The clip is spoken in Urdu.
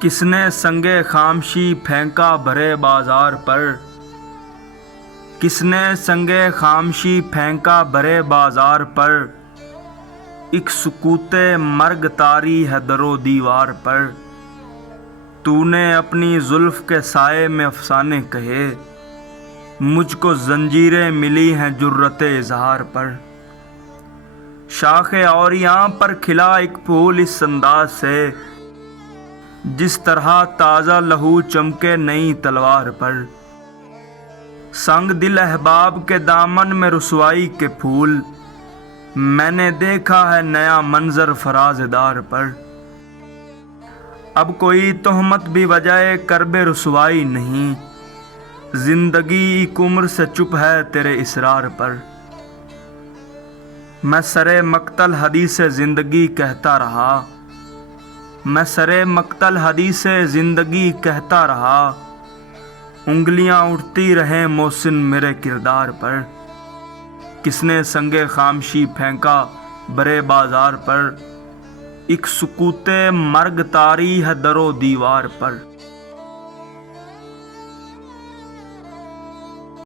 کس نے سنگے خامشی پھینکا بھرے بازار پر، کس نے سنگے خامشی پھینکا بھرے بازار پر، ایک سکوت مرگ طاری ہے در و دیوار پر۔ تو نے اپنی زلف کے سائے میں افسانے کہے، مجھ کو زنجیریں ملی ہیں جرأت اظہار پر۔ شاخ عوریاں پر کھلا ایک پھول اس انداز سے، جس طرح تازہ لہو چمکے نئی تلوار پر۔ سنگ دل احباب کے دامن میں رسوائی کے پھول، میں نے دیکھا ہے نیا منظر فراز دار پر۔ اب کوئی تہمت بھی وجہ کرب رسوائی نہیں، زندگی ایک عمر سے چپ ہے تیرے اصرار پر۔ میں سرے مقتل حدیث زندگی کہتا رہا، میں سرے مقتل حدیث زندگی کہتا رہا، انگلیاں اٹھتی رہیں محسن میرے کردار پر۔ کس نے سنگے خامشی پھینکا برے بازار پر، ایک سکوت مرگ طاری ہے در و دیوار پر۔